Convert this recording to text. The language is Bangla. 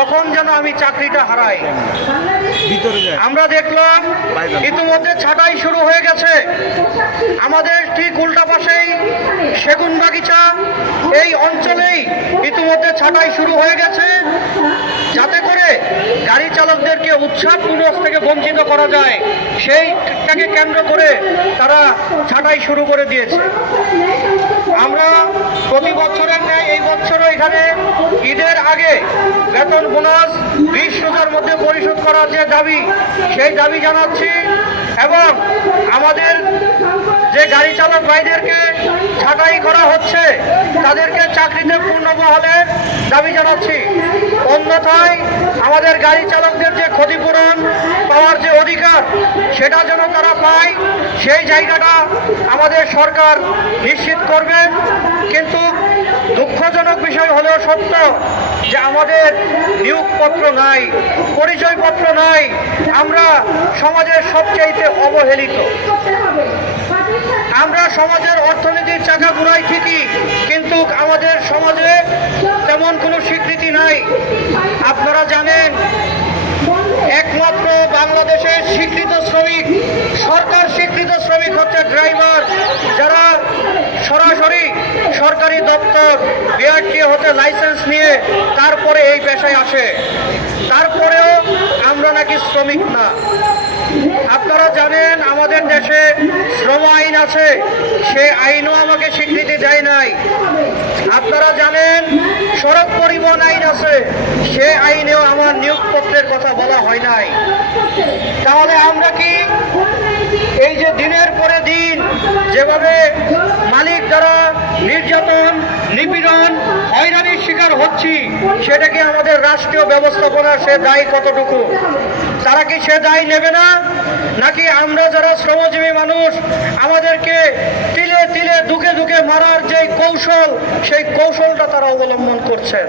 কখন যেন আমি চাকরিটা হারাই। আমরা দেখলাম ইতিমধ্যে ছাঁটাই শুরু হয়ে গেছে। আমাদের ঠিক উল্টা পাশেই সেগুন বাগিচা, এই অঞ্চলেই ইতিমধ্যে ছাঁটাই শুরু হয়ে গেছে, যাতে করে গাড়ি চালকদেরকে উৎসাহ পুরস্কার থেকে বঞ্চিত করা যায়, সেইটাকে কেন্দ্র করে তারা ছাঁটাই শুরু করে দিয়েছে। আমরা প্রতি বছরের ন্যায় এই বছরও এখানে ঈদের আগে বেতন বোনাস 20 রোজার মধ্যে পরিশোধ করার যে দাবি, সেই দাবি জানাচ্ছি। এবং আমাদের যে গাড়ি চালক ভাইদেরকে ছাঁটাই করা হচ্ছে, তাদেরকে চাকরিতে পূর্ণ বহালের দাবি জানাচ্ছি। অন্যথায় আমাদের গাড়ি চালকদের যে ক্ষতিপূরণ পাওয়ার যে অধিকার, সেটা যেন তারা পায়, সেই জায়গাটা আমাদের সরকার নিশ্চিত করবে। কিন্তু দুঃখজনক বিষয় হলেও সত্য যে আমাদের নিয়োগপত্র নাই, পরিচয়পত্র নাই। আমরা সমাজের সবচাইতে অবহেলিত। আমরা সমাজের অর্থনীতির চাকা ঘুরাই ঠিকই, কিন্তু আমাদের সমাজে তেমন কোনো স্বীকৃতি নাই। আপনারা জানেন, একমাত্র বাংলাদেশের স্বীকৃত শ্রমিক, সরকার স্বীকৃত শ্রমিক হচ্ছে ড্রাইভার, যারা সরাসরি সরকারি দপ্তর বিআরটিএ হতে লাইসেন্স নিয়ে তারপরে এই পেশায় আসে। তারপরেও আমরা নাকি শ্রমিক না। আপনারা জানেন, আমাদের দেশে শ্রম আইন আছে, সে আইনও আমাকে স্বীকৃতি দেয় নাই। আপনারা জানেন, সড়ক পরিবহন আইন আছে, সে আইনেও আমার নিয়োগপত্রের কথা বলা হয় নাই। তাহলে আমরা কি এই যে দিনের পরে দিন যেভাবে মালিক দ্বারা নির্যাতন, নিপীড়ন, হয়রানির শিকার হচ্ছি, সেটা কি আমাদের রাষ্ট্রীয় ব্যবস্থাপনা সে দায়ী কতটুকু? তারা কি সে দায় নেবে না? নাকি আমরা যারা শ্রমজীবী মানুষ, আমাদেরকে তিলে তিলে দুকে দুকে মারার যে কৌশল, সেই কৌশলটা তারা অবলম্বন করছেন?